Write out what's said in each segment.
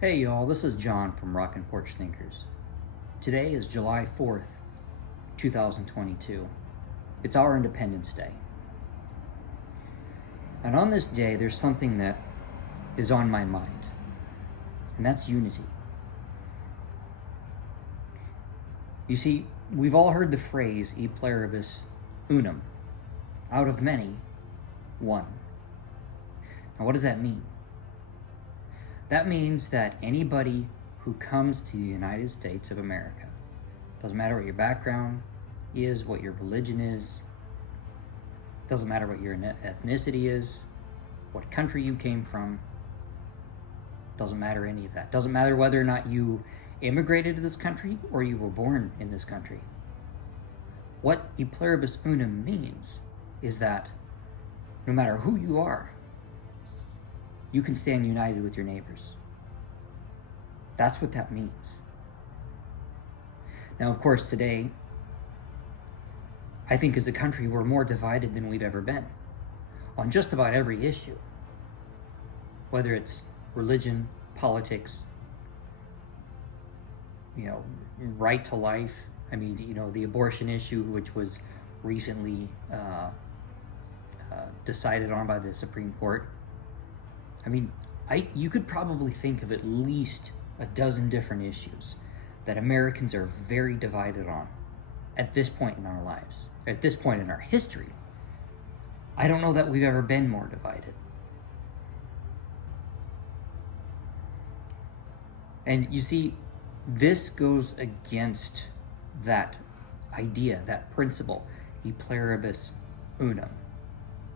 Hey y'all, this is John from Rockin' Porch Thinkers. Today is July 4th, 2022. It's our Independence Day. And on this day, there's something that is on my mind, and that's unity. You see, we've all heard the phrase, e pluribus unum, out of many, one. Now, what does that mean? That means that anybody who comes to the United States of America, doesn't matter what your background is, what your religion is, doesn't matter what your ethnicity is, what country you came from, doesn't matter any of that. Doesn't matter whether or not you immigrated to this country or you were born in this country. What e pluribus unum means is that no matter who you are, you can stand united with your neighbors. That's what that means. Now, of course, today, I think as a country, we're more divided than we've ever been on just about every issue, whether it's religion, politics, right to life. I mean, the abortion issue, which was recently decided on by the Supreme Court. I mean, you could probably think of at least a dozen different issues that Americans are very divided on at this point in our lives, at this point in our history. I don't know that we've ever been more divided. And you see, this goes against that idea, that principle, e pluribus unum,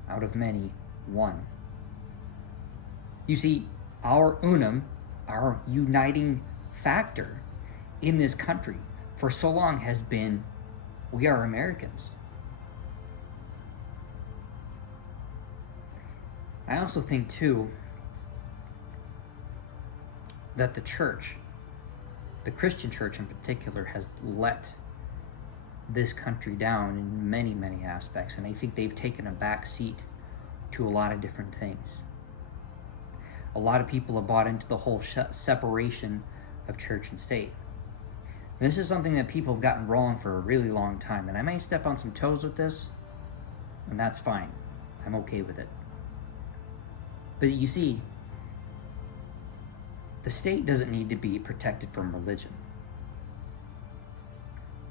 out of many, one. You see, our unum, our uniting factor in this country for so long has been, we are Americans. I also think, too, that the church, the Christian church in particular, has let this country down in many, many aspects. And I think they've taken a back seat to a lot of different things. A lot of people have bought into the whole separation of church and state. This is something that people have gotten wrong for a really long time, and I may step on some toes with this, and that's fine. I'm okay with it. But you see, the state doesn't need to be protected from religion.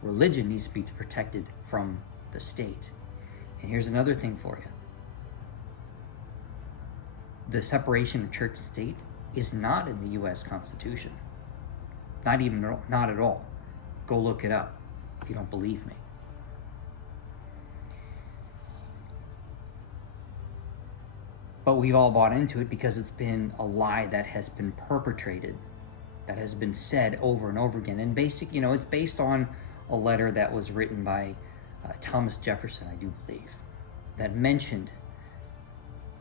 Religion needs to be protected from the state. And here's another thing for you. The separation of church and state is not in the U.S. Constitution. Not at all. Go look it up if you don't believe me. But we've all bought into it because it's been a lie that has been perpetrated, that has been said over and over again. And it's based on a letter that was written by Thomas Jefferson, I do believe, that mentioned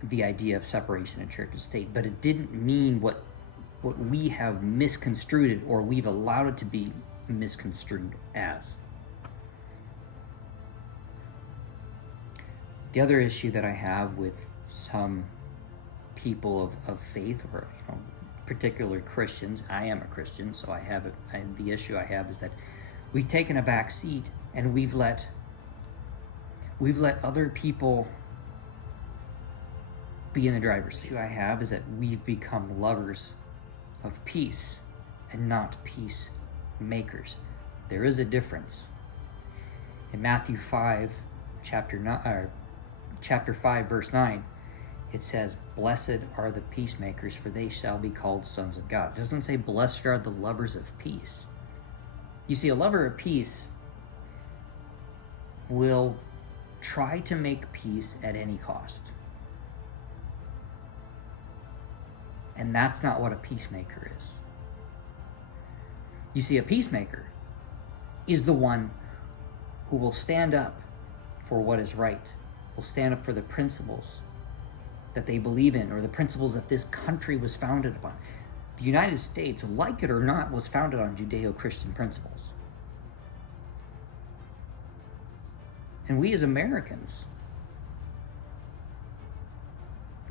the idea of separation of church and state, but it didn't mean what we have misconstrued it, or we've allowed it to be misconstrued as. The other issue that I have with some people of faith, or particularly Christians, I am a Christian, so the issue I have is that we've taken a back seat and we've let other people be in the driver's seat. The issue I have is that we've become lovers of peace and not peacemakers. There is a difference. In Matthew 5, chapter 5, verse 9, it says, "Blessed are the peacemakers, for they shall be called sons of God." It doesn't say, "Blessed are the lovers of peace." You see, a lover of peace will try to make peace at any cost. And that's not what a peacemaker is. You see, a peacemaker is the one who will stand up for what is right, will stand up for the principles that they believe in, or the principles that this country was founded upon. The United States, like it or not, was founded on Judeo-Christian principles. And we as Americans,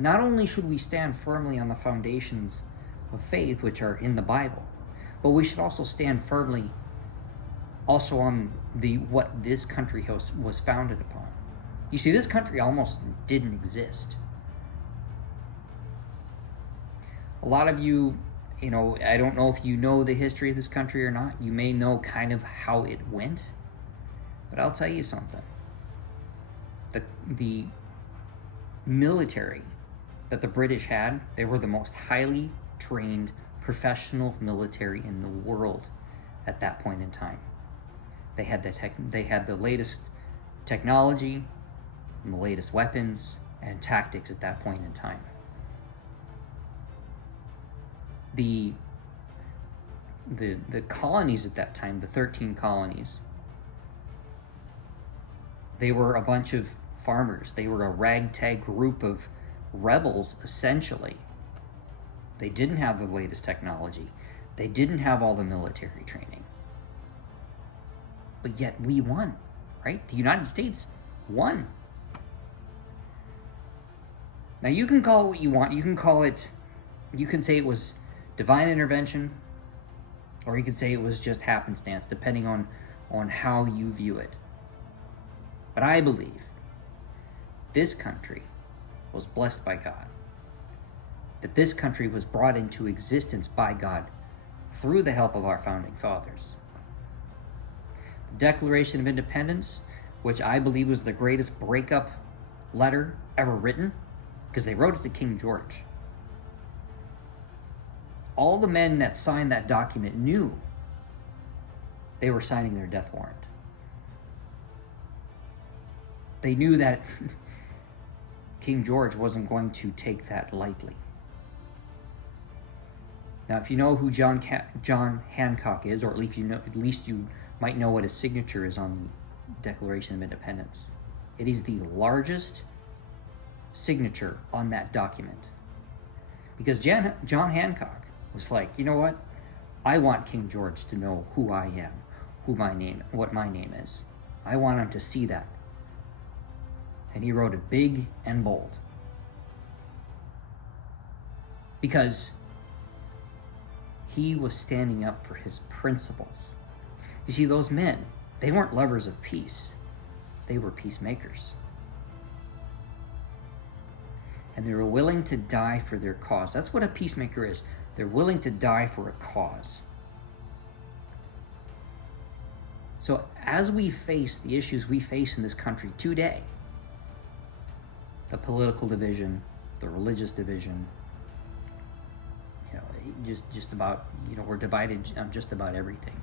not only should we stand firmly on the foundations of faith, which are in the Bible. But we should also stand firmly also on what this country was founded upon. You see, this country almost didn't exist. A lot of you, I don't know if you know the history of this country or not. You may know kind of how it went. But I'll tell you something. The military that the British had, they were the most highly trained professional military in the world at that point in time. They had the latest technology and the latest weapons and tactics at that point in time. The colonies at that time, the 13 colonies, they were a bunch of farmers. They were a ragtag group of rebels, essentially. They didn't have the latest technology. They didn't have all the military training. But yet we won, right? The United States won. Now you can call it what you want. You can say it was divine intervention, or you could say it was just happenstance, depending on how you view it. But I believe this country was blessed by God, that this country was brought into existence by God through the help of our founding fathers. The Declaration of Independence, which I believe was the greatest breakup letter ever written, because they wrote it to King George. All the men that signed that document knew they were signing their death warrant. They knew that King George wasn't going to take that lightly. Now, if you know who John Hancock is, or at least you might know what his signature is on the Declaration of Independence, it is the largest signature on that document. Because John Hancock was like, you know what? I want King George to know who I am, what my name is. I want him to see that. And he wrote it big and bold. Because he was standing up for his principles. You see, those men, they weren't lovers of peace. They were peacemakers. And they were willing to die for their cause. That's what a peacemaker is. They're willing to die for a cause. So as we face the issues we face in this country today, the political division, the religious division, just about, we're divided on just about everything.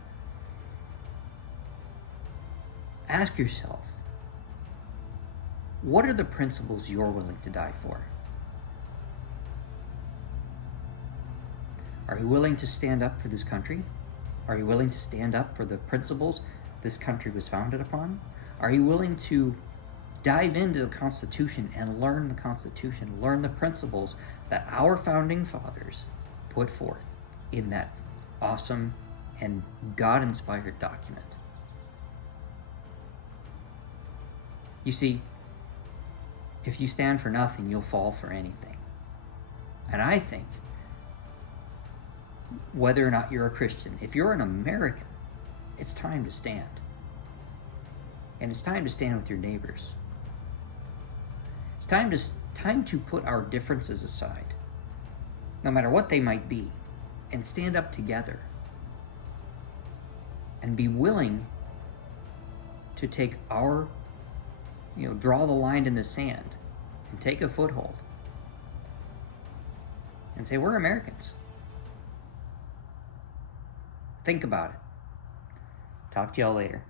Ask yourself, what are the principles you're willing to die for? Are you willing to stand up for this country? Are you willing to stand up for the principles this country was founded upon? Are you willing to dive into the Constitution and learn the Constitution, learn the principles that our founding fathers put forth in that awesome and God-inspired document? You see, if you stand for nothing, you'll fall for anything. And I think, whether or not you're a Christian, if you're an American, it's time to stand. And it's time to stand with your neighbors. It's time to put our differences aside, no matter what they might be, and stand up together. And be willing to take our, draw the line in the sand and take a foothold and say, we're Americans. Think about it. Talk to y'all later.